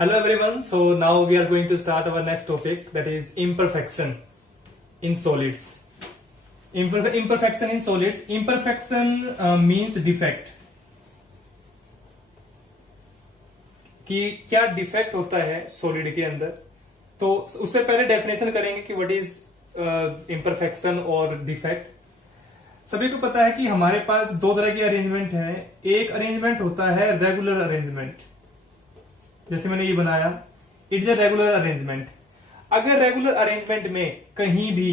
Hello everyone. So now we are going to start our next topic, that is imperfection in solids. Imperfection in solids. Imperfection means defect. कि क्या defect होता है solid के अंदर, तो उससे पहले डेफिनेशन करेंगे कि व्हाट इज इम्परफेक्शन और डिफेक्ट। सभी को पता है कि हमारे पास दो तरह के अरेंजमेंट हैं। एक अरेंजमेंट होता है रेगुलर अरेंजमेंट, जैसे मैंने ये बनाया, it is a regular arrangement. अगर रेगुलर अरेंजमेंट में कहीं भी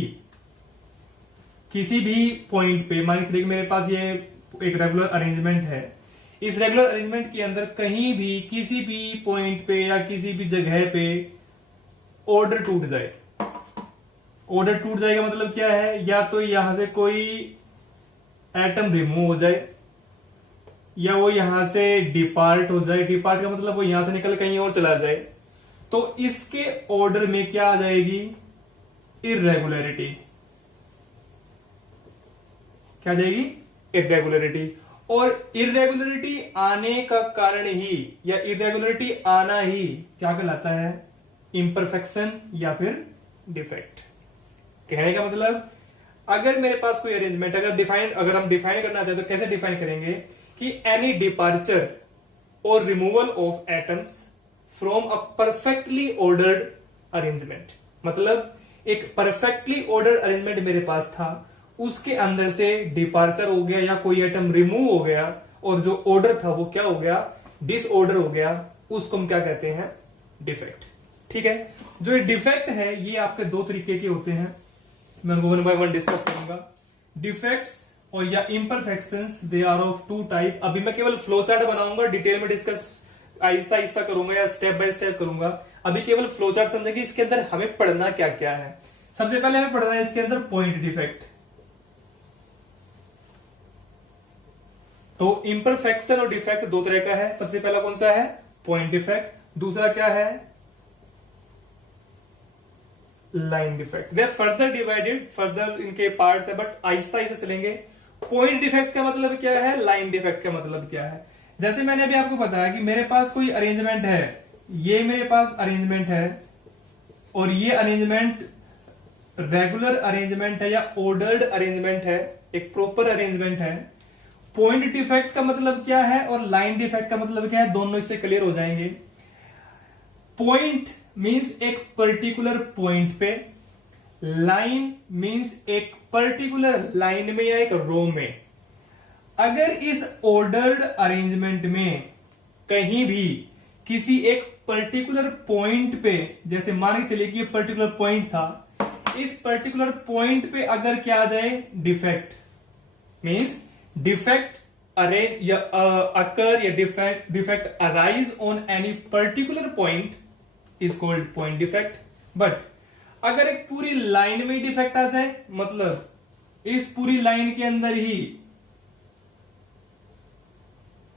किसी भी पॉइंट पे, मान के चलिए मेरे पास ये एक रेगुलर अरेंजमेंट है, इस रेगुलर अरेंजमेंट के अंदर कहीं भी किसी भी पॉइंट पे या किसी भी जगह पे ऑर्डर टूट जाए। ऑर्डर टूट जाएगा मतलब क्या है, या तो यहां से कोई एटम रिमूव हो जाए या वो यहां से डिपार्ट हो जाए। डिपार्ट का मतलब वो यहां से निकल कहीं और चला जाए, तो इसके ऑर्डर में क्या आ जाएगी, इर्रेगुलरिटी। क्या आ जाएगी, इर्रेगुलरिटी। और इर्रेगुलरिटी आने का कारण ही या इर्रेगुलरिटी आना ही क्या कहलाता है, इम्परफेक्शन या फिर डिफेक्ट। कहने का मतलब, अगर मेरे पास कोई अरेंजमेंट, अगर हम डिफाइन करना चाहते तो कैसे डिफाइन करेंगे कि एनी डिपार्चर और removal of atoms from a perfectly ordered arrangement. मतलब एक परफेक्टली ऑर्डर्ड अरेंजमेंट मेरे पास था, उसके अंदर से डिपार्चर हो गया या कोई एटम रिमूव हो गया और जो ऑर्डर था वो क्या हो गया, डिसऑर्डर हो गया, उसको हम क्या कहते हैं, डिफेक्ट। ठीक है। जो ये डिफेक्ट है ये आपके दो तरीके के होते हैं, मैं उनको वन बाय वन डिस्कस करूंगा। डिफेक्ट्स और या imperfections, they are of two type. अभी मैं केवल फ्लो चार्ट बनाऊंगा, डिटेल में डिस्कस आहिस्ता आहिस्ता करूंगा या स्टेप बाय स्टेप करूंगा। अभी केवल फ्लो चार्ट समझे कि इसके अंदर हमें पढ़ना क्या क्या है। सबसे पहले हमें पढ़ना है इसके अंदर पॉइंट डिफेक्ट। तो इम्परफेक्शन और डिफेक्ट दो तरह का है। सबसे पहला कौन सा है, पॉइंट डिफेक्ट। दूसरा क्या है, लाइन डिफेक्ट। दे फर्दर डिवाइडेड, फर्दर इनके पार्ट्स है, बट आहिस्ता आहिस्ता चलेंगे। पॉइंट डिफेक्ट का मतलब क्या है, लाइन डिफेक्ट का मतलब क्या है। जैसे मैंने अभी आपको बताया कि मेरे पास कोई अरेंजमेंट है, ये मेरे पास अरेंजमेंट है और ये अरेंजमेंट रेगुलर अरेंजमेंट है या ऑर्डर्ड अरेंजमेंट है, एक प्रॉपर अरेंजमेंट है। पॉइंट डिफेक्ट का मतलब क्या है और लाइन डिफेक्ट का मतलब क्या है, दोनों इससे क्लियर हो जाएंगे। पॉइंट मींस एक पर्टिकुलर पॉइंट पे, लाइन मींस एक पर्टिकुलर लाइन में या एक रो में। अगर इस ऑर्डर्ड अरेंजमेंट में कहीं भी किसी एक पर्टिकुलर पॉइंट पे, जैसे मान के चलिए कि ये पर्टिकुलर पॉइंट था, इस पर्टिकुलर पॉइंट पे अगर क्या आ जाए, डिफेक्ट, मींस डिफेक्ट अरेंज या अकर या defect arise on any particular point is called point defect. But अगर एक पूरी लाइन में डिफेक्ट आ जाए, मतलब इस पूरी लाइन के अंदर ही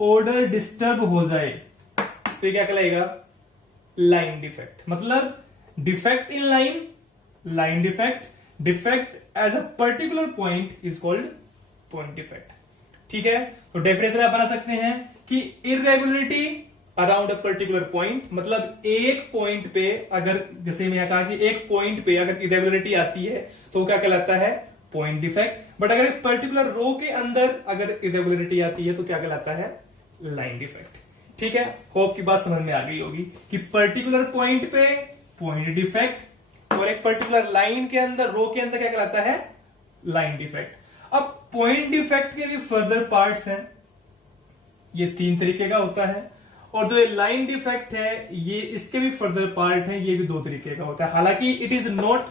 ऑर्डर डिस्टर्ब हो जाए, तो ये क्या कहलाएगा, लाइन डिफेक्ट। मतलब defect in line, line defect. Defect as a particular point is called point defect. ठीक है। तो डेफिनेशन आप बना सकते हैं कि irregularity around a particular point, मतलब एक पॉइंट पे अगर, जैसे मैं कहा कि एक पॉइंट पे अगर इरेगुलरिटी आती है तो क्या कहलाता है, पॉइंट डिफेक्ट। बट अगर एक पर्टिकुलर रो के अंदर अगर इरेगुलरिटी आती है तो क्या कहलाता है, लाइन डिफेक्ट। ठीक है। होप की बात समझ में आ गई होगी कि पर्टिकुलर पॉइंट पे पॉइंट डिफेक्ट और एक पर्टिकुलर लाइन के अंदर, रो के अंदर क्या कहलाता है, लाइन डिफेक्ट। अब पॉइंट डिफेक्ट के भी फर्दर पार्ट्स हैं, ये तीन तरीके का होता है। और जो ये लाइन डिफेक्ट है ये, इसके भी फर्दर पार्ट है, ये भी दो तरीके का होता है। हालांकि it is not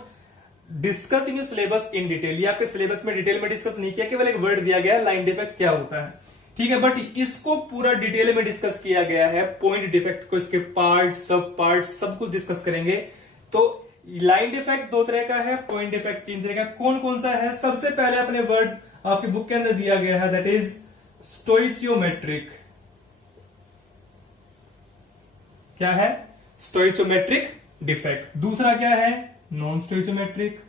discuss in syllabus in detail, ये आपके सिलेबस में डिटेल में डिस्कस नहीं किया, केवल एक वर्ड दिया गया है लाइन डिफेक्ट क्या होता है। ठीक है। बट इसको पूरा डिटेल में डिस्कस किया गया है, पॉइंट डिफेक्ट को, इसके पार्ट, सब पार्ट, सब कुछ डिस्कस करेंगे। तो लाइन डिफेक्ट दो तरह का है, पॉइंट डिफेक्ट तीन तरह का। कौन कौन सा है, सबसे पहले अपने वर्ड आपकी बुक के अंदर दिया गया है, दैट इज स्टोइचियोमेट्रिक। क्या है, स्टोइचियोमेट्रिक डिफेक्ट। दूसरा क्या है, नॉन स्टोइचियोमेट्रिक।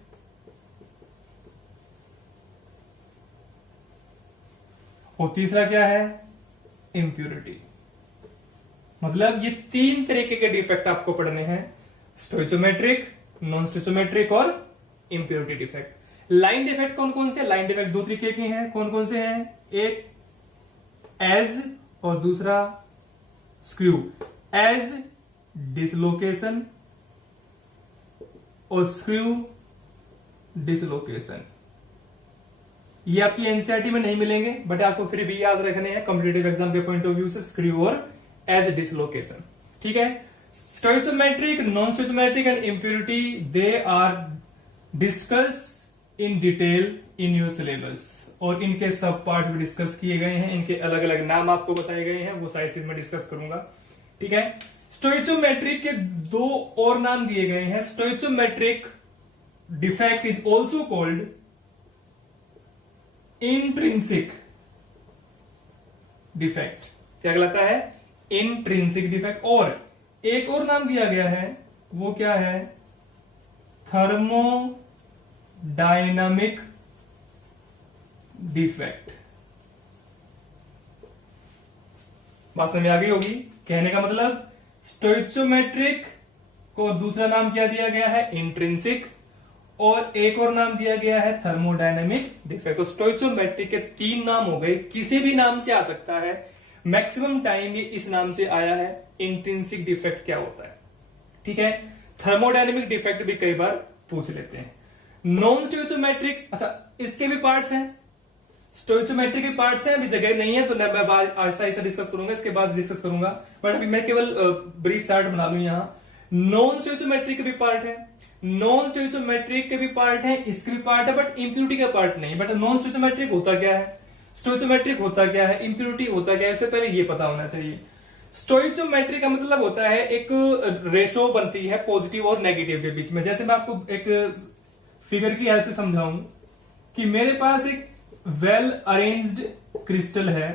और तीसरा क्या है, इम्प्योरिटी। मतलब ये 3 तरीके के डिफेक्ट आपको पढ़ने हैं, स्टोइचोमेट्रिक, नॉन स्टोइचोमेट्रिक और इंप्योरिटी डिफेक्ट। लाइन डिफेक्ट कौन कौन से? लाइन डिफेक्ट 2 तरीके के हैं, कौन कौन से हैं? एक एज और दूसरा स्क्रू। एज डिसलोकेशन और स्क्रू डिसलोकेशन। ये आपकी एनसीईआरटी में नहीं मिलेंगे, बट आपको फिर भी याद रखने हैं कॉम्पिटेटिव एग्जाम के पॉइंट ऑफ व्यू से, स्क्रू और एज डिसलोकेशन। ठीक है। Stoichiometric, non stoichiometric and impurity, they are discuss in detail in your syllabus, और इनके सब पार्ट्स भी डिस्कस किए गए हैं, इनके अलग अलग नाम आपको बताए गए हैं, वो सारी चीज मैं डिस्कस करूंगा। ठीक है। स्टोइचोमेट्रिक के 2 और नाम दिए गए हैं। Stoichiometric defect is also called intrinsic defect. क्या कहलाता है? Intrinsic defect. और एक और नाम दिया गया है, वो क्या है? Thermodynamic defect. बात समझ आ गई होगी। कहने का मतलब स्टोइचोमेट्रिक को दूसरा नाम क्या दिया गया है? इंट्रिंसिक, और एक और नाम दिया गया है थर्मोडायनामिक डिफेक्ट। तो स्टोइचोमेट्रिक के 3 नाम हो गए, किसी भी नाम से आ सकता है। मैक्सिमम टाइम ये इस नाम से आया है। इंट्रिंसिक डिफेक्ट क्या होता है? ठीक है। थर्मोडायनामिक डिफेक्ट भी कई बार पूछ लेते हैं। नॉन स्टोइचोमेट्रिक, अच्छा इसके भी पार्ट्स हैं, स्टोइचोमेट्रिक के पार्ट्स हैं, अभी जगह नहीं है तो मैं आहिस्ता आहिस्ता डिस्कस करूंगा, इसके बाद डिस्कस करूंगा, बट अभी मैं केवल ब्रीफ चार्ट बना लूं। यहां नॉन स्टोइचोमेट्रिक के भी पार्ट है, नॉन स्टोइचोमेट्रिक के भी पार्ट है, इसके भी पार्ट है, बट इंप्योरिटी का पार्ट नहीं। बट नॉन स्टोइचोमेट्रिक होता क्या है, स्टोइचोमेट्रिक होता क्या है, इंप्योरिटी होता क्या है, इससे पहले ये पता होना चाहिए। स्टोइचोमेट्रिक का मतलब होता है एक रेशो बनती है पॉजिटिव और नेगेटिव के बीच में। जैसे मैं आपको एक फिगर की हेल्प से समझाऊं कि मेरे पास एक वेल अरेंज्ड क्रिस्टल है,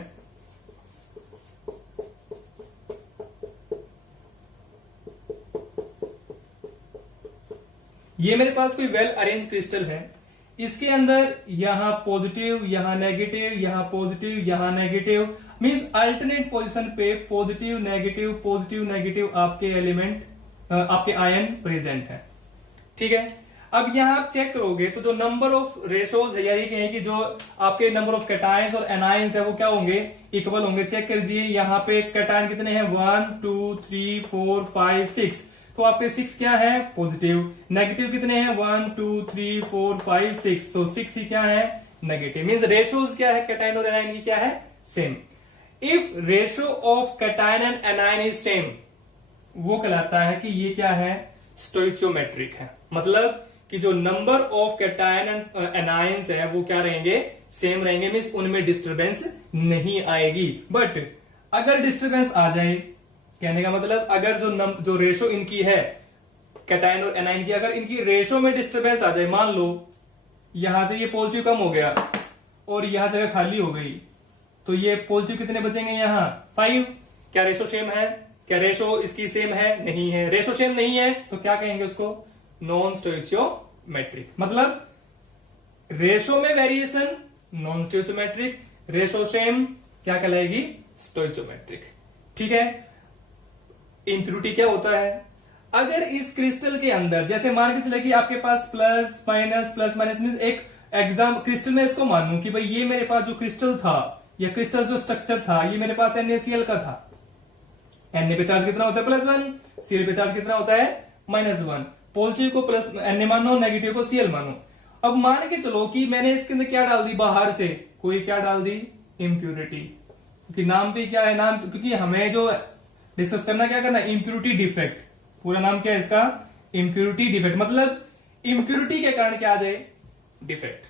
ये मेरे पास कोई वेल अरेंज क्रिस्टल है, इसके अंदर यहां पॉजिटिव, यहां नेगेटिव, यहां पॉजिटिव, यहां नेगेटिव, मींस अल्टरनेट पोजीशन पे पॉजिटिव नेगेटिव आपके एलिमेंट, आपके आयन प्रेजेंट है। ठीक है। अब यहां आप चेक करोगे तो जो नंबर ऑफ रेशोज है, या ये कहें कि जो आपके नंबर ऑफ कैटायंस और एनायंस है वो क्या होंगे? इक्वल होंगे। चेक कर दीजिए, यहां पे कैटायन कितने हैं? 1 2 3 4 5 6, तो आपके 6 क्या है? पॉजिटिव। नेगेटिव कितने हैं? 1 2 3 4 5 6, तो 6 ही क्या है? नेगेटिव। मींस रेशोज क्या है कैटायन और एनायन की? क्या है? Same. If ratio of cation and anion is same, वो कहलाता है कि ये क्या है? स्टोइचोमेट्रिक है। मतलब कि जो number of cation and anions है वो क्या रहेंगे? सेम रहेंगे, मींस उनमें डिस्टरबेंस नहीं आएगी। बट अगर डिस्टरबेंस आ जाए, कहने का मतलब अगर जो रेशो इनकी है कैटायन और एनायन की, अगर इनकी रेशो में डिस्टरबेंस आ जाए, मान लो यहां से ये पॉजिटिव कम हो गया और यहां जगह खाली हो गई, तो ये पॉजिटिव कितने बचेंगे? यहां 5। क्या रेशो सेम है? क्या रेशो इसकी सेम है? नहीं है। रेशो सेम नहीं है तो क्या कहेंगे उसको? नॉन स्टोइचियोमेट्रिक। मतलब रेशो में वेरिएशन नॉन स्टोइचियोमेट्रिक, रेशो सेम क्या कहलाएगी? स्टोइचियोमेट्रिक। ठीक है। इंप्योरिटी क्या होता है? अगर इस क्रिस्टल के अंदर, जैसे मान के चले कि आपके पास प्लस माइनस मींस एक एग्जाम क्रिस्टल में इसको मानूं कि भाई ये मेरे पास जो क्रिस्टल था या क्रिस्टल जो स्ट्रक्चर था ये मेरे पास NaCl का था। Na पे चार्ज कितना होता है? +1। Cl पे चार्ज कितना होता है? -1। पॉजिटिव को प्लस Na मानो, नेगेटिव को Cl मानो। अब मान के चलो कि मैंने इसके अंदर क्या डाल दी? बाहर से कोई क्या डाल दी? इंप्योरिटी। क्योंकि नाम पे क्या है? नाम, क्योंकि हमें जो डिस्कस करना, क्या करना? Impurity defect. पूरा नाम क्या है इसका? Impurity defect. मतलब इंप्योरिटी के कारण क्या आ जाए? डिफेक्ट।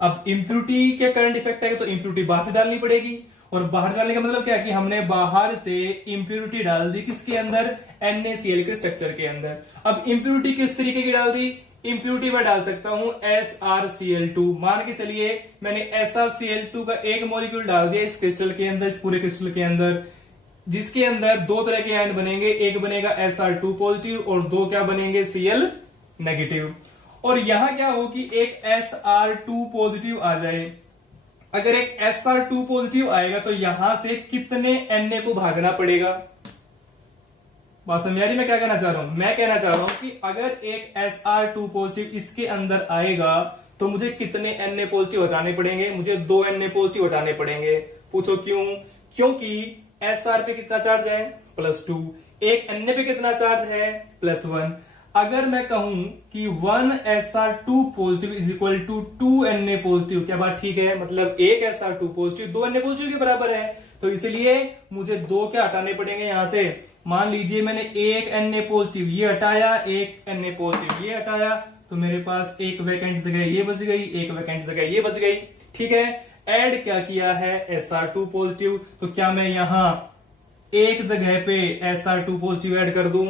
अब इंप्योरिटी के कारण डिफेक्ट आएगा तो इंप्योरिटी बाहर से डालनी पड़ेगी, और बाहर डालने का मतलब क्या है कि हमने बाहर से इंप्योरिटी डाल दी किसके अंदर? NaCl के स्ट्रक्चर के अंदर। अब इंप्योरिटी किस तरीके की डाल दी? इंप्योरिटी में डाल सकता हूं SrCl2। मान के चलिए मैंने SrCl2 का एक मॉलिक्यूल डाल दिया इस क्रिस्टल के अंदर, इस पूरे क्रिस्टल के अंदर, जिसके अंदर 2 तरह के आयन बनेंगे। एक बनेगा Sr2 पॉजिटिव और 2 क्या बनेंगे? Cl negative. और यहां क्या हो कि एक Sr2 पॉजिटिव आ जाए। अगर एक Sr2 पॉजिटिव आएगा तो यहां से कितने Na को भागना पड़ेगा? बात समझ आ रही मैं क्या कहना चाह रहा हूं? मैं कहना चाह रहा हूं कि अगर एक Sr2 पॉजिटिव इसके अंदर आएगा तो मुझे कितने Na पॉजिटिव हटाने पड़ेंगे? मुझे 2 Na पॉजिटिव हटाने पड़ेंगे। पूछो क्यों? क्योंकि Sr पे कितना चार्ज है? +2। एक Na पे कितना चार्ज है? +1। अगर मैं कहूं कि 1 Sr2 positive is equal to 2 Na positive, क्या बात ठीक है? मतलब एक Sr2 पॉजिटिव 2 Na पॉजिटिव के बराबर है, तो इसलिए मुझे 2 क्या हटाने पड़ेंगे यहां से? मान लीजिए मैंने एक Na पॉजिटिव ये हटाया, एक Na पॉजिटिव ये हटाया, तो मेरे पास एक वैकेंट जगह ये बच गई, एक वैकेंट जगह ये बच गई। ठीक है, ऐड क्या किया है? Sr2 positive. तो क्या मैं यहां एक जगह पे Sr2 पॉजिटिव ऐड कर दूं?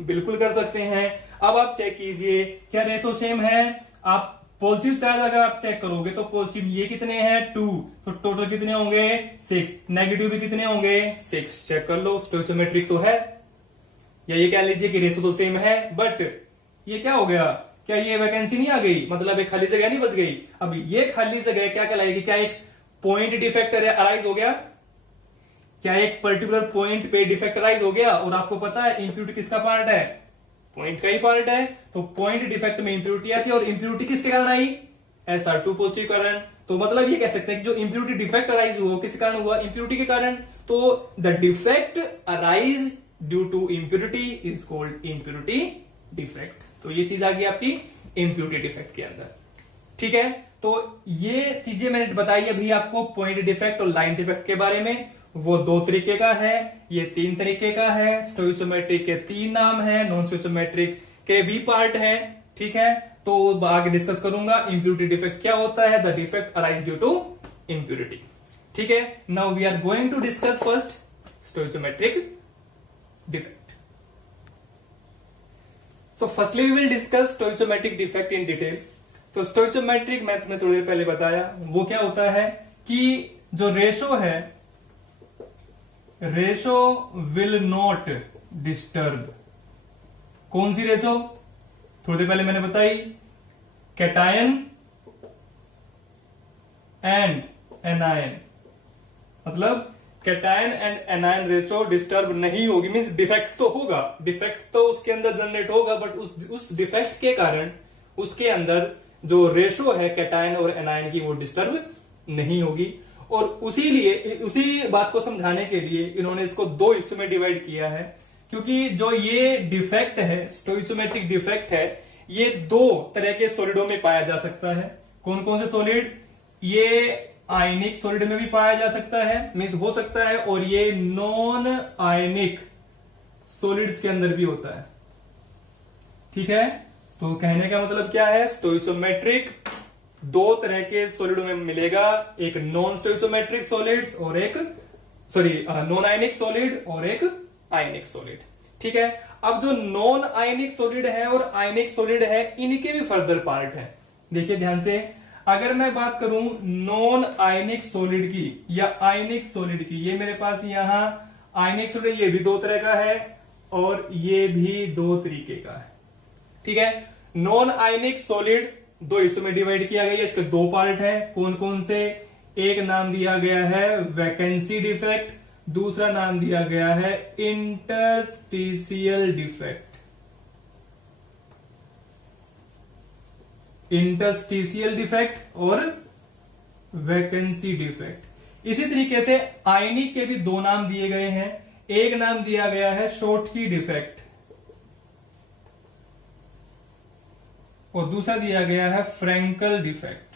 बिल्कुल कर सकते हैं। अब आप चेक कीजिए क्या रेशो सेम है? आप पॉजिटिव चार्ज अगर आप चेक करोगे तो पॉजिटिव ये कितने हैं? 2, तो टोटल कितने होंगे? 6। नेगेटिव भी कितने होंगे? 6। चेक कर लो, स्टोइचोमेट्रिक तो है, या ये कह लीजिए कि रेशो तो सेम है, बट ये क्या हो गया? क्या ये वैकेंसी नहीं आ गई? मतलब एक खाली जगह नहीं बच गई। अब ये खाली जगह क्या कहलाएगी? क्या एक पॉइंट डिफेक्ट अराइज हो गया? क्या एक पर्टिकुलर पॉइंट पे डिफेक्ट अराइज हो गया? और आपको पता है इंप्यूरिटी किसका पार्ट है? पॉइंट का ही पार्ट है। तो पॉइंट डिफेक्ट में इंप्यूरिटी आती है, और इंप्यूरिटी किसके कारण आई? Sr2 पॉजिटिव कारण। तो मतलब ये कह सकते हैं कि जो इंप्यूरिटी डिफेक्ट अराइज हुआ किस कारण हुआ? इंप्यूरिटी के कारण। तो the defect arise due to impurity is called impurity defect. तो ये चीज आ गई आपकी इंप्यूरिटी डिफेक्ट के अंदर। ठीक है, तो ये चीजें मैंने बताई अभी आपको पॉइंट डिफेक्ट और लाइन डिफेक्ट के बारे में। वो 2 तरीके का है, ये 3 तरीके का है। स्टोइचोमेट्रिक के 3 नाम है, नॉन स्टोइचोमेट्रिक के भी पार्ट है। ठीक है, तो आगे डिस्कस करूंगा इंप्यूरिटी डिफेक्ट क्या होता है, the defect arise due to impurity. ठीक है, now we are going to discuss first stoichiometric defect. So firstly we will discuss stoichiometric defect in detail. तो स्टोइचोमेट्रिक मैं तुम्हें थोड़ी देर पहले बताया, वो क्या होता है कि जो रेशो है, रेशो विल नॉट डिस्टर्ब। कौन सी रेशो? थोड़ी देर पहले मैंने बताई, कैटायन एंड एनायन। मतलब cation and anion ratio disturb नहीं होगी, मींस डिफेक्ट तो होगा, डिफेक्ट तो उसके अंदर जनरेट होगा, बट उस डिफेक्ट के कारण उसके अंदर जो रेशो है कैटायन और एनायन की वो डिस्टर्ब नहीं होगी। और उसी बात को समझाने के लिए इन्होंने इसको 2 हिस्सों में डिवाइड किया है, क्योंकि जो ये डिफेक्ट है, स्टोइचोमेट्रिक डिफेक्ट है, ये 2 तरह के सॉलिडों में पाया जा सकता है। कौन कौन से सॉलिड? ये आयनिक सॉलिड में भी पाया जा सकता है, मीन्स हो सकता है, और ये नॉन आयनिक सॉलिड्स के अंदर भी होता है। ठीक है, तो कहने का मतलब क्या है? स्टोइचोमेट्रिक 2 तरह के सॉलिडों में मिलेगा, एक नॉन स्टोइचोमेट्रिक सॉलिड्स और एक नॉन आयनिक सॉलिड और एक आयनिक सॉलिड। ठीक है, अब जो नॉन आयनिक सॉलिड है और आयनिक सॉलिड है, इनके भी फर्दर पार्ट है। देखिए ध्यान से, अगर मैं बात करूं नॉन आयनिक सॉलिड की या आयनिक सॉलिड की, ये मेरे पास यहां आयनिक सॉलिड ये भी 2 तरह का है और ये भी 2 तरीके का है। ठीक है, नॉन आयनिक सॉलिड 2 हिस्सों में डिवाइड किया गया है, इसके 2 पार्ट है। कौन कौन से? एक नाम दिया गया है वैकेंसी डिफेक्ट, दूसरा नाम दिया गया है इंटरस्टिशियल डिफेक्ट। इंटरस्टिशियल डिफेक्ट और वैकेंसी डिफेक्ट। इसी तरीके से आयनिक के भी 2 नाम दिए गए हैं। एक नाम दिया गया है शॉर्टकी डिफेक्ट और दूसरा दिया गया है फ्रैंकल डिफेक्ट।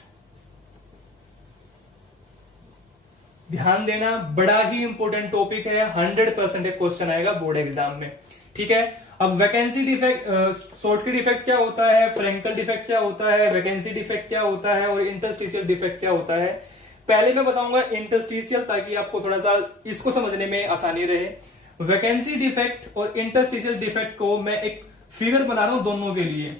ध्यान देना, बड़ा ही इंपॉर्टेंट टॉपिक है, 100% एक क्वेश्चन आएगा बोर्ड एग्जाम में। ठीक है, अब वैकेंसी डिफेक्ट, शॉर्टकी डिफेक्ट क्या होता है, फ्रैंकल डिफेक्ट क्या होता है, वैकेंसी डिफेक्ट क्या होता है और इंटरस्टिशियल डिफेक्ट क्या होता है। पहले मैं बताऊंगा इंटरस्टिशियल, ताकि आपको थोड़ा सा इसको समझने में आसानी रहे। वैकेंसी डिफेक्ट और इंटरस्टिशियल डिफेक्ट को मैं एक फिगर बना रहा हूं दोनों के लिए।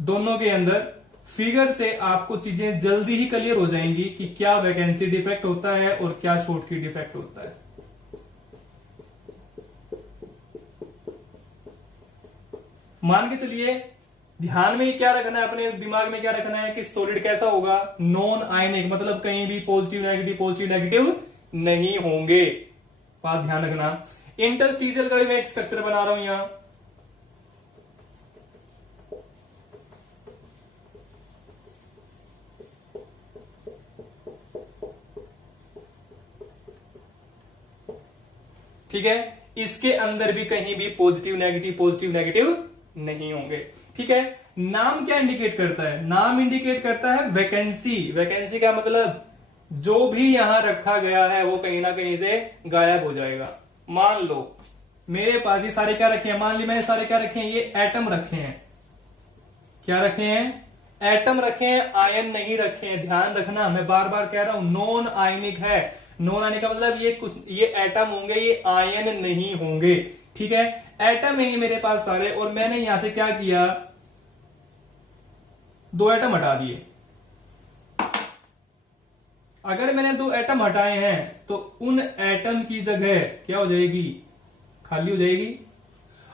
दोनों के अंदर फिगर से आपको चीजें जल्दी ही क्लियर हो जाएंगी कि क्या वैकेंसी डिफेक्ट होता है और क्या शॉर्टकी डिफेक्ट होता है। मान के चलिए, ध्यान में क्या रखना है, अपने दिमाग में क्या रखना है कि सॉलिड कैसा होगा, नॉन आयनिक, मतलब कहीं भी पॉजिटिव नेगेटिव नहीं होंगे। बात ध्यान रखना। इंटरस्टीशियल का भी मैं एक स्ट्रक्चर बना रहा हूं यहां। ठीक है, इसके अंदर भी कहीं भी पॉजिटिव नेगेटिव नहीं होंगे। ठीक है, नाम क्या इंडिकेट करता है? नाम इंडिकेट करता है वैकेंसी। वैकेंसी का मतलब जो भी यहां रखा गया है वो कहीं ना कहीं से गायब हो जाएगा। मान लो मेरे पास ये सारे क्या रखे हैं, मान ली मैंने सारे क्या रखे हैं, ये एटम रखे हैं। क्या रखे हैं? एटम रखे हैं, आयन नहीं रखे हैं। ध्यान रखना, मैं बार बार कह रहा हूं नॉन आयनिक है। नॉन आयनिक का मतलब ये एटम होंगे, ये आयन नहीं होंगे। ठीक है, एटम है मेरे पास सारे, और मैंने यहां से क्या किया, 2 एटम हटा दिए। अगर मैंने 2 एटम हटाए हैं तो उन एटम की जगह क्या हो जाएगी? खाली हो जाएगी।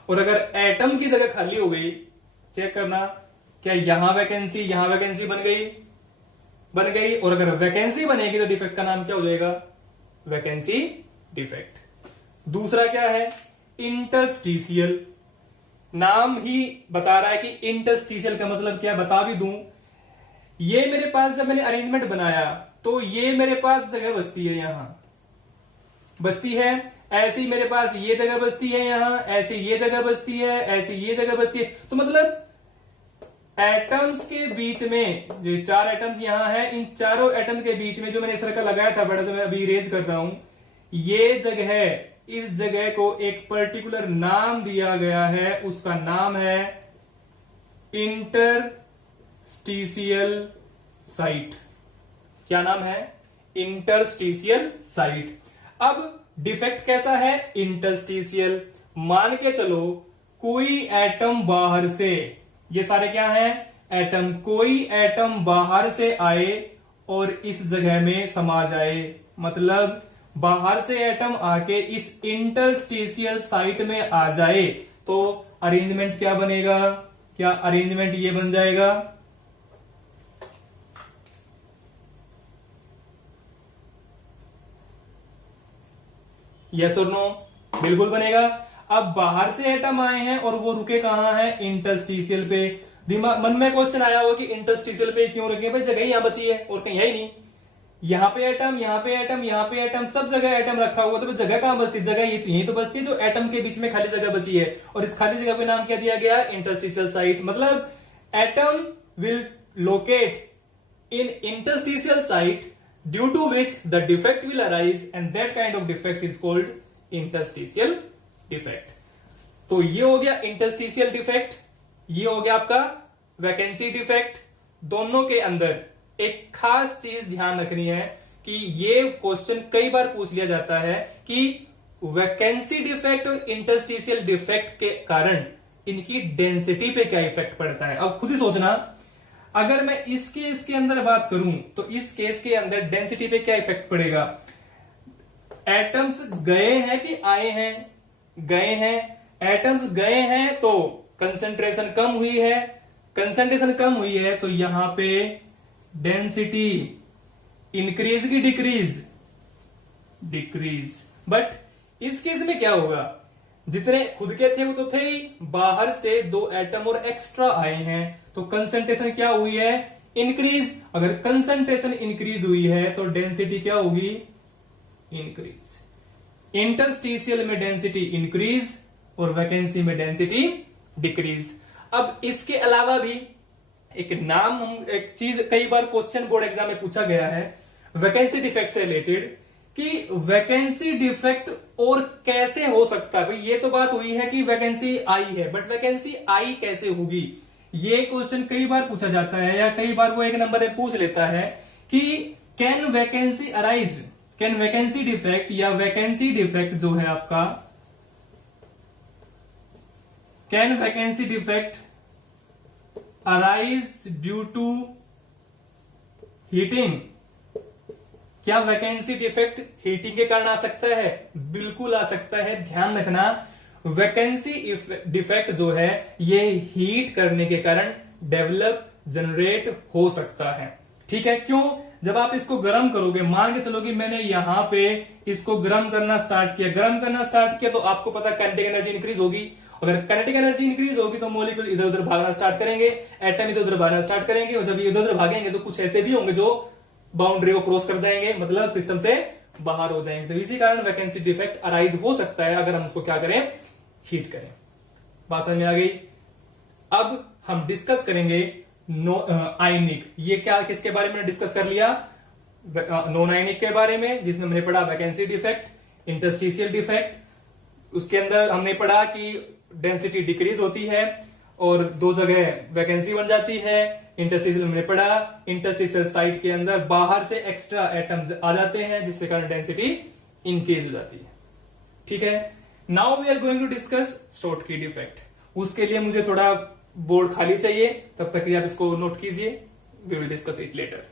और अगर एटम की जगह खाली हो गई, चेक करना, क्या यहां वैकेंसी बन गई। और अगर वैकेंसी बनेगी तो डिफेक्ट का नाम क्या हो जाएगा? Vacancy defect. दूसरा क्या है? इंटरस्टीशियल। नाम ही बता रहा है कि इंटरस्टीशियल का मतलब क्या, बता भी दूं। ये मेरे पास जब मैंने अरेंजमेंट बनाया तो ये मेरे पास जगह बचती है, यहां बचती है। ऐसी मेरे पास ये जगह बचती है, यहां ऐसी ये जगह बचती है, ऐसी ये जगह बचती है। तो मतलब एटम्स के बीच में जो 4 एटम्स यहां है, इन चारों एटम के बीच में जो मैंने सर्कल लगाया था बड़ा, तो मैं अभी इरेज कर रहा हूं, ये जगह, इस जगह को एक पर्टिकुलर नाम दिया गया है। उसका नाम है इंटरस्टीशियल साइट। क्या नाम है? Interstitial site. अब डिफेक्ट कैसा है? इंटरस्टीशियल। मान के चलो कोई एटम बाहर से, ये सारे क्या है? एटम। कोई एटम बाहर से आए और इस जगह में समा जाए, मतलब बाहर से एटम आके इस इंटरस्टीशियल साइट में आ जाए, तो अरेंजमेंट क्या बनेगा? क्या अरेंजमेंट ये बन जाएगा, यस और नो? बिल्कुल बनेगा। अब बाहर से एटम आए हैं और वो रुके कहां है? इंटरस्टीशियल पे। दिमाग मन में क्वेश्चन आया होगा कि इंटरस्टीशियल पे क्यों रुके? भाई जगह ही यहां बची है और कहीं है ही नहीं। यहां पे एटम, यहां पे एटम, यहां पे एटम, सब जगह एटम रखा हुआ, तो जगह कहां बचती? जगह यही तो बचती है जो एटम के बीच में खाली जगह बची है। और इस खाली जगह पे नाम क्या दिया गया? Interstitial site. मतलब atom will locate in interstitial site due to which the defect will arise, and that kind of defect is called interstitial defect. तो ये हो गया interstitial defect, ये हो गया आपका vacancy defect। दोनों के अंदर एक खास चीज ध्यान रखनी है कि ये क्वेश्चन कई बार पूछ लिया जाता है कि वैकेंसी डिफेक्ट और इंटरस्टिशियल डिफेक्ट के कारण इनकी डेंसिटी पे क्या इफेक्ट पड़ता है। अब खुद ही सोचना, अगर मैं इस केस के अंदर बात करूं तो इस केस के अंदर डेंसिटी पे क्या इफेक्ट पड़ेगा? एटम्स गए हैं कि आए हैं? गए हैं। एटम्स गए हैं तो कंसंट्रेशन कम हुई है। कंसंट्रेशन कम हुई है तो यहां पे डेंसिटी इंक्रीज की डिक्रीज? डिक्रीज। बट इस केस में क्या होगा? जितने खुद के थे वो तो थे ही, बाहर से 2 एटम और एक्स्ट्रा आए हैं तो कंसंट्रेशन क्या हुई है? इंक्रीज। अगर कंसंट्रेशन इंक्रीज हुई है तो डेंसिटी क्या होगी? इंक्रीज। इंटरस्टिशियल में डेंसिटी इंक्रीज और वैकेंसी में डेंसिटी डिक्रीज। अब इसके अलावा भी एक चीज कई बार क्वेश्चन बोर्ड एग्जाम में पूछा गया है वैकेंसी डिफेक्ट से रिलेटेड, कि वैकेंसी डिफेक्ट और कैसे हो सकता है। भाई ये तो बात हुई है कि वैकेंसी आई है, बट वैकेंसी आई कैसे होगी? ये क्वेश्चन कई बार पूछा जाता है, या कई बार वो एक नंबर में पूछ लेता है कि can vacancy arise, can vacancy defect या वैकेंसी डिफेक्ट जो है आपका, can vacancy defect arise due to heating? क्या वैकेंसी डिफेक्ट हीटिंग के कारण आ सकता है? बिल्कुल आ सकता है। ध्यान रखना, वैकेंसी डिफेक्ट जो है ये हीट करने के कारण डेवलप जनरेट हो सकता है। ठीक है, क्यों? जब आप इसको गर्म करोगे, मान के चलो कि मैंने यहां पे इसको गर्म करना स्टार्ट किया, तो आपको पता काइनेटिक एनर्जी इंक्रीज होगी। अगर काइनेटिक एनर्जी इंक्रीज होगी तो मॉलिक्यूल इधर उधर भागना स्टार्ट करेंगे, एटम इधर उधर भागना स्टार्ट करेंगे, और जब ये इधर उधर भागेंगे तो कुछ ऐसे भी होंगे जो बाउंड्री को क्रॉस कर जाएंगे, मतलब सिस्टम से बाहर हो जाएंगे। तो इसी कारण वैकेंसी डिफेक्ट अराइज हो सकता है अगर हम उसको क्या करें, हीट करें। बात समझ में आ गई? अब हम डिस्कस करेंगे आयनिक। ये क्या, किसके बारे में डिस्कस कर लिया? नॉन आयनिक के बारे में, जिसमें हमने पढ़ा वैकेंसी डिफेक्ट, इंटरस्टिशियल डिफेक्ट। उसके अंदर हमने पढ़ा कि डेंसिटी डिक्रीज होती है और दो जगह वैकेंसी बन जाती है। इंटरस्टिशियल हमने पढ़ा, इंटरस्टिशियल साइट के अंदर बाहर से एक्स्ट्रा एटम्स आ जाते हैं जिसके कारण डेंसिटी इंक्रीज हो जाती है। ठीक है, now we are going to discuss Schottky defect. उसके लिए मुझे थोड़ा बोर्ड खाली चाहिए, तब तक आप इसको नोट कीजिए, we will discuss it later.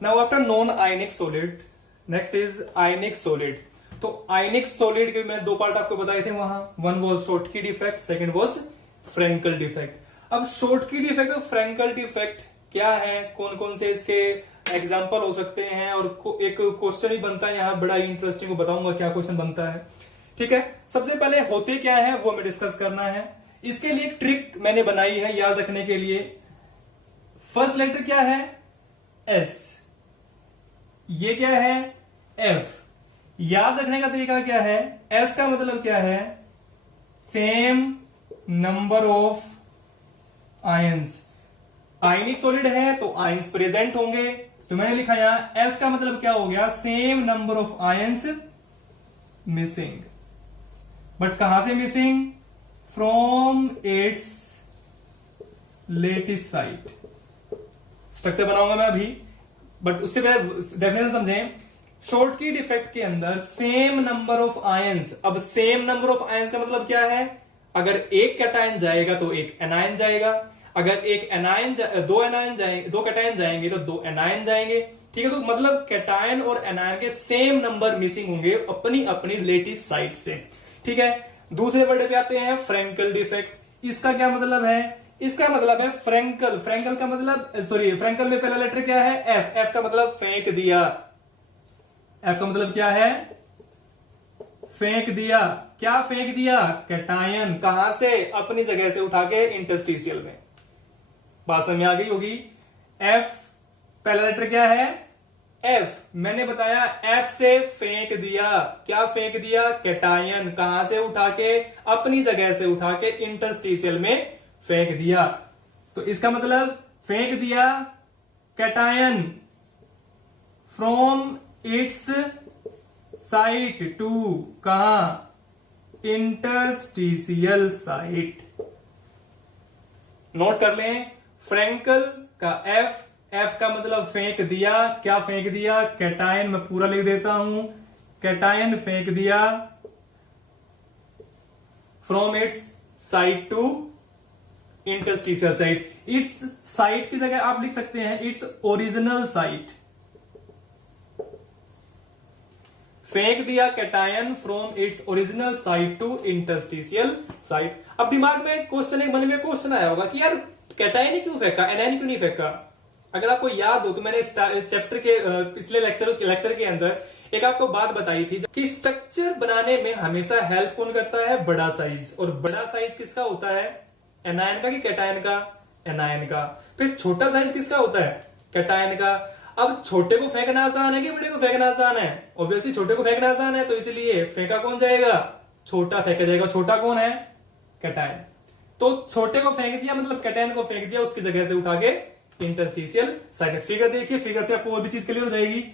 Now after non ionic solid, next is ionic solid. तो आयनिक सॉलिड के मैं दो पार्ट आपको बताए थे वहां, one was Schottky defect, second was Frenkel defect. अब शॉर्ट की डिफेक्ट और फ्रेंकल डिफेक्ट क्या है, कौन कौन से इसके एग्जाम्पल हो सकते हैं, और एक क्वेश्चन भी बनता है यहां बड़ा इंटरेस्टिंग, को बताऊंगा क्या क्वेश्चन बनता है। ठीक है, सबसे पहले होते क्या है वो हमें डिस्कस करना है। इसके लिए एक ट्रिक मैंने बनाई है याद रखने के लिए। फर्स्ट लेटर क्या है? एस। ये क्या है? एफ। याद रखने का तरीका क्या है? एस का मतलब क्या है? Same number of ions. Ionic solid है तो आयंस प्रेजेंट होंगे, तो मैंने लिखा यहां एस का मतलब क्या हो गया? Same number of ions missing. But कहां से missing? From its lattice site. Structure बनाऊंगा मैं अभी, बट उससे पहले डेफिनेशन समझें। शॉर्ट की डिफेक्ट के अंदर सेम नंबर ऑफ आयंस। अब सेम नंबर ऑफ आयंस का मतलब क्या है? अगर एक कैटायन जाएगा तो एक एनायन जाएगा, अगर एक एनायन दो कैटायन जाएंगे तो दो एनायन जाएंगे। ठीक है, तो मतलब कैटायन और एनायन के सेम नंबर मिसिंग होंगे अपनी अपनी लेटिस्ट साइट से। ठीक है, दूसरे वर्ड पे आते हैं फ्रेंकल डिफेक्ट। इसका क्या मतलब है? इसका मतलब है फ्रेंकल। फ्रेंकल का मतलब, सॉरी, फ्रेंकल में पहला लेटर क्या है? एफ। एफ का मतलब फेंक दिया। एफ का मतलब क्या है? फेंक दिया। क्या फेंक दिया? कैटायन। कहां से? अपनी जगह से उठा के इंटरस्टिशियल में। बात समझ में आ गई होगी। एफ पहला लेटर क्या है? एफ। मैंने बताया एफ से फेंक दिया। क्या फेंक दिया? कैटायन। कहां से उठा के? अपनी जगह से उठा के इंटरस्टिशियल में फेंक दिया। तो इसका मतलब फेंक दिया cation from its site to कहां? Interstitial site. नोट कर लें, फ्रेंकल का एफ, एफ का मतलब फेंक दिया। क्या फेंक दिया? कैटायन। मैं पूरा लिख देता हूं, कैटायन फेंक दिया from its site to interstitial site. Its site की जगह आप लिख सकते हैं इट्स ओरिजिनल साइट। फेंक दिया cation from its original site to interstitial site. अब दिमाग में क्वेश्चन, एक मन में क्वेश्चन आया होगा कि यार कैटायन क्यों फेंका, एनायन क्यों नहीं फेंका? अगर आपको याद हो तो मैंने इस चैप्टर के पिछले लेक्चर के अंदर एक आपको बात बताई थी कि स्ट्रक्चर बनाने में हमेशा हेल्प कौन करता है? बड़ा साइज। और बड़ा साइज किसका होता है? एनायन का कि कैटायन का? एनायन का। फिर छोटा साइज किसका होता है? कैटायन का। अब छोटे को फेंकना आसान है कि बड़े को फेंकना आसान है? ऑब्वियसली छोटे को फेंकना आसान है, तो इसलिए फेंका कौन जाएगा? छोटा फेंका जाएगा। छोटा कौन है? कैटायन। तो छोटे को फेंक दिया मतलब कैटायन को फेंक दिया, उसकी जगह से उठा के इंटरस्टिशियल साइड। फिगर देखिए, फिगर से आपको और भी चीज क्लियर हो जाएगी।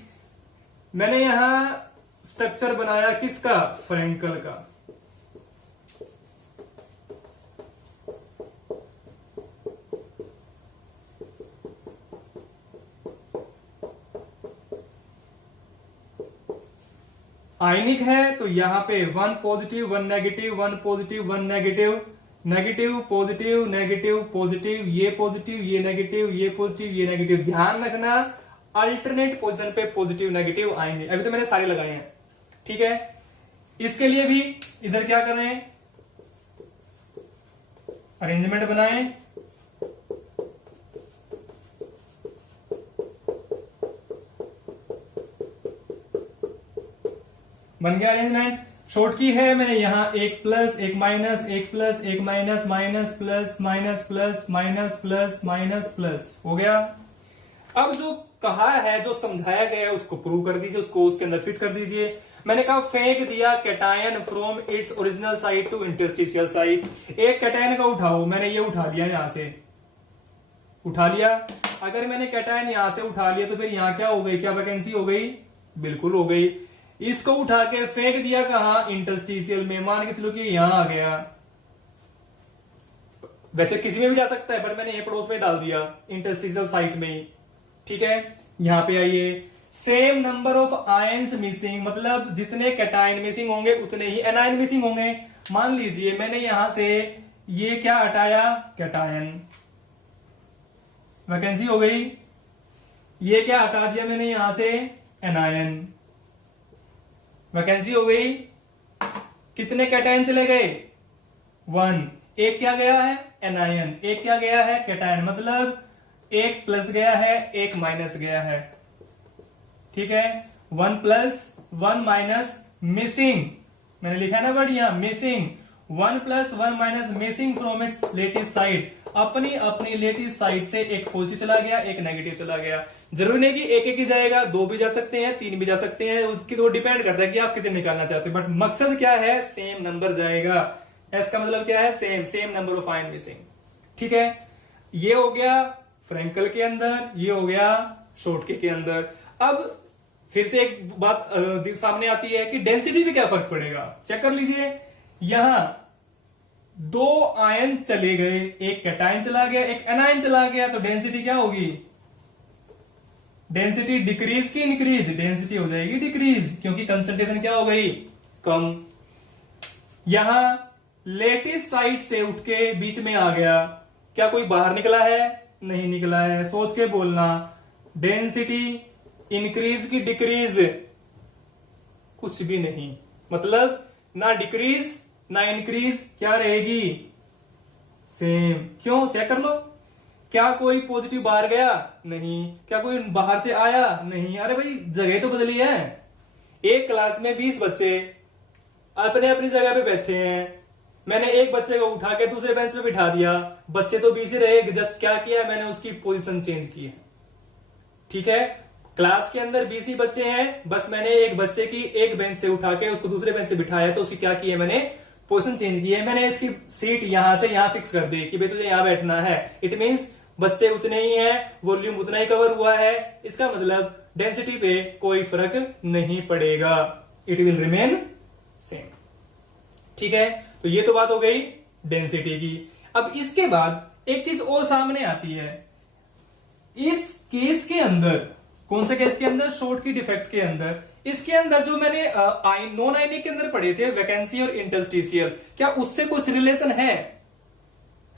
मैंने यहां स्ट्रक्चर बनाया किसका? फ्रेंकल का। आयनिक है तो यहां पे one positive one negative, one positive one negative, negative positive negative positive, ये पॉजिटिव ये नेगेटिव, ये पॉजिटिव ये नेगेटिव। ध्यान रखना अल्टरनेट पोजीशन पे पॉजिटिव नेगेटिव आएंगे। अभी तो मैंने सारे लगाए हैं। ठीक है, इसके लिए भी इधर क्या करें? अरेंजमेंट बनाएं। बन गया अरेंजमेंट। शॉर्ट की है मैंने यहां एक प्लस एक माइनस एक प्लस एक minus minus plus minus plus minus plus minus plus हो गया। अब जो कहा है जो समझाया गया है उसको प्रूव कर दीजिए, उसको उसके अंदर फिट कर दीजिए। मैंने कहा फेंक दिया cation from its original site to interstitial site. एक कैटायन का उठाओ, मैंने ये उठा लिया, यहां से उठा लिया। अगर मैंने कैटायन यहां से उठा लिया तो फिर यहां क्या हो गई, क्या वैकेंसी हो गई, बिल्कुल हो गई। इसको उठा के फेंक दिया कहां, इंटरस्टिशियल में, मान के चलो कि यहां आ गया। वैसे किसी में भी जा सकता है बट मैंने ये पड़ोस में डाल दिया इंटरस्टिशियल साइट में ही, ठीक है। यहां पे आइए, same number of ions missing, मतलब जितने कैटायन मिसिंग होंगे उतने ही एनायन मिसिंग होंगे। मान लीजिए मैंने यहां से ये क्या हटाया, कैटायन, वैकेंसी हो गई। ये क्या हटा दिया मैंने यहां से, एनायन, वैकेंसी हो गई। कितने कैटायन चले गए, 1। एक क्या गया है, एनायन, एक क्या गया है, कैटायन, मतलब एक प्लस गया है एक माइनस गया है, ठीक है। 1 प्लस 1 माइनस मिसिंग, मैंने लिखा है ना वर्ड यहां, missing. 1 plus 1 minus missing from its lattice site, अपनी अपनी लेटिस साइड से एक पॉजिटिव चला गया एक नेगेटिव चला गया। जरूरी नहीं कि एक एक ही जाएगा, 2 भी जा सकते हैं 3 भी जा सकते हैं, उसकी तो डिपेंड करता है कि आप कितने निकालना चाहते हैं, बट मकसद क्या है, सेम नंबर जाएगा। एस का मतलब क्या है, same number of ion missing, ठीक है। ये हो गया फ्रेंकल के अंदर, ये हो गया शॉर्टके के अंदर। अब फिर से एक बात सामने आती है कि डेंसिटी पे क्या फर्क पड़ेगा, चेक कर लीजिए। यहां 2 आयन चले गए, एक कैटायन चला गया एक एनायन चला गया, तो डेंसिटी क्या होगी, डेंसिटी डिक्रीज की इंक्रीज, डेंसिटी हो जाएगी डिक्रीज, क्योंकि कंसंट्रेशन क्या हो गई, कम। यहां लेटिस साइड से उठ के बीच में आ गया, क्या कोई बाहर निकला है, नहीं निकला है। सोच के बोलना, डेंसिटी इंक्रीज की डिक्रीज, कुछ भी नहीं, मतलब ना डिक्रीज ना इंक्रीज, क्या रहेगी, सेम। क्यों, चेक कर लो। क्या कोई पॉजिटिव बाहर गया, नहीं। क्या कोई बाहर से आया, नहीं। अरे भाई जगह तो बदली है। एक क्लास में 20 बच्चे अपने अपनी जगह पे बैठे हैं, मैंने एक बच्चे को उठा के दूसरे बेंच पे बिठा दिया, बच्चे तो 20 ही रहे, जस्ट क्या किया मैंने, उसकी पोजीशन चेंज की है, ठीक है। क्लास के अंदर 20 ही बच्चे हैं, बस मैंने एक बच्चे की एक बेंच से उठा के उसको दूसरे बेंच से बिठाया, तो उसकी क्या की है मैंने, पोजीशन चेंज की है। मैंने इसकी सीट यहां से यहां फिक्स कर दी कि भाई तुझे यहां बैठना है। इट मींस बच्चे उतने ही हैं, वॉल्यूम उतना ही कवर हुआ है, इसका मतलब डेंसिटी पे कोई फर्क नहीं पड़ेगा, इट विल रिमेन सेम, ठीक है। तो ये तो बात हो गई डेंसिटी की। अब इसके बाद एक चीज और सामने आती है, इस केस के अंदर, कौन से केस के अंदर, शॉर्ट की डिफेक्ट के अंदर, इसके अंदर जो मैंने नॉन आयनिक के अंदर पढ़े थे वैकेंसी और इंटरस्टिशियल, क्या उससे कुछ रिलेशन है,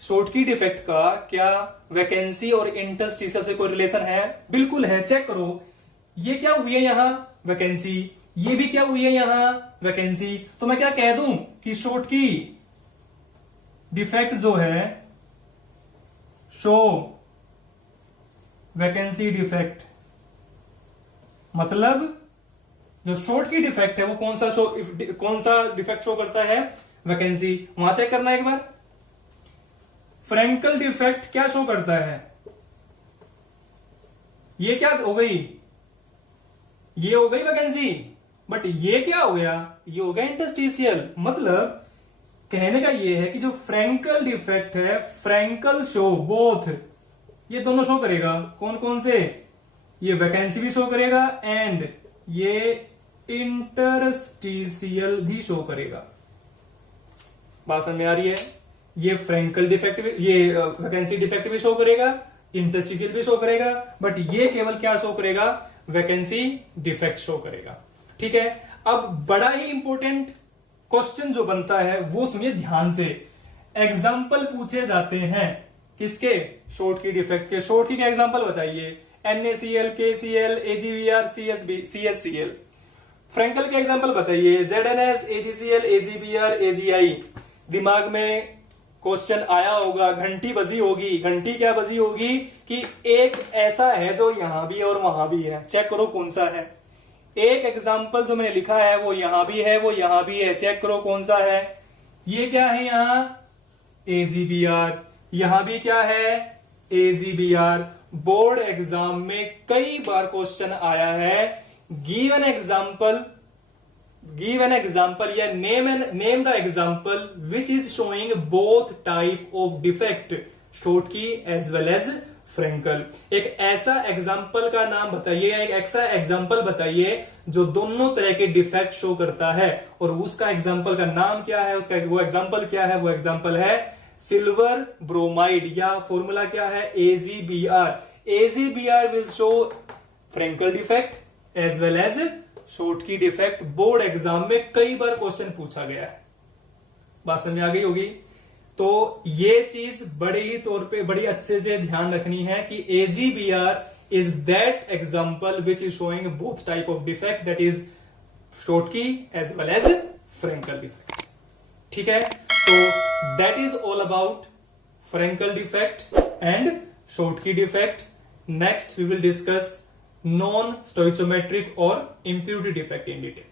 शॉर्ट की डिफेक्ट का क्या वैकेंसी और इंटरस्टिशियल से कोई रिलेशन है, बिल्कुल है। चेक करो, ये क्या हुई है यहां, वैकेंसी, ये भी क्या हुई है यहां, वैकेंसी। तो मैं क्या कह दूं कि शॉर्ट की डिफेक्ट जो है, शो वैकेंसी डिफेक्ट, मतलब जो शॉर्ट की डिफेक्ट है वो कौन सा डिफेक्ट शो करता है, वैकेंसी। वहां चेक करना एक बार, फ्रेंकल डिफेक्ट क्या शो करता है, ये क्या हो गई, ये हो गई वैकेंसी, बट ये क्या हो गया, ये हो गया इंटरस्टिशियल। मतलब कहने का ये है कि जो फ्रेंकल डिफेक्ट है, फ्रेंकल शो बोथ, ये दोनों शो करेगा, कौन कौन से, ये वैकेंसी भी शो करेगा एंड ये इंटरस्टिशियल भी शो करेगा। बात समझ में आ रही है, ये फ्रेंकल डिफेक्ट भी, ये वैकेंसी डिफेक्ट भी शो करेगा, इंटरस्टिशियल भी शो करेगा, बट ये केवल क्या शो करेगा, वैकेंसी डिफेक्ट शो करेगा, ठीक है। अब बड़ा ही इंपॉर्टेंट क्वेश्चन जो बनता है वो सुनिए ध्यान से, एग्जाम्पल पूछे जाते हैं किसके, शॉर्ट की डिफेक्ट के। शॉर्ट की क्या एग्जाम्पल बताइए, NaCl, KCl, AgBr, CSCl। Frenkel के एग्जाम्पल बताइए, ZnS, AgCl, AgBr, AgI। दिमाग में क्वेश्चन आया होगा, घंटी बजी होगी, घंटी क्या बजी होगी कि एक ऐसा है जो यहां भी है और वहां भी है, चेक करो कौन सा है। एक एग्जाम्पल जो मैंने लिखा है वो यहां भी है, वो यहां भी है, चेक करो कौन सा है। ये क्या है यहां AGBR, यहां भी क्या है AGBR। बोर्ड एग्जाम में कई बार क्वेश्चन आया है, गिव एन एग्जाम्पल या name the example which is showing both type of defect, Schottky as well as Frenkel. एक ऐसा एग्जाम्पल का नाम बताइए, एक ऐसा एग्जाम्पल बताइए जो दोनों तरह के डिफेक्ट शो करता है, और उसका एग्जाम्पल का नाम क्या है, उसका वो एग्जाम्पल क्या है, वो एग्जाम्पल है सिल्वर ब्रोमाइड, या फॉर्मूला क्या है AGBR। AGBR will show Frenkel defect as well as Schottky defect. Board exam में कई बार क्वेश्चन पूछा गया है, बात समझ में आ गई होगी। तो ये चीज बड़े ही तौर पे बड़ी अच्छे से ध्यान रखनी है कि AGBR is that example which is showing both type of defect, that is Schottky as well as Frenkel defect. ठीक है, so that is all about Frenkel defect and Schottky defect. Next we will discuss non-stoichiometric or impurity defect in detail.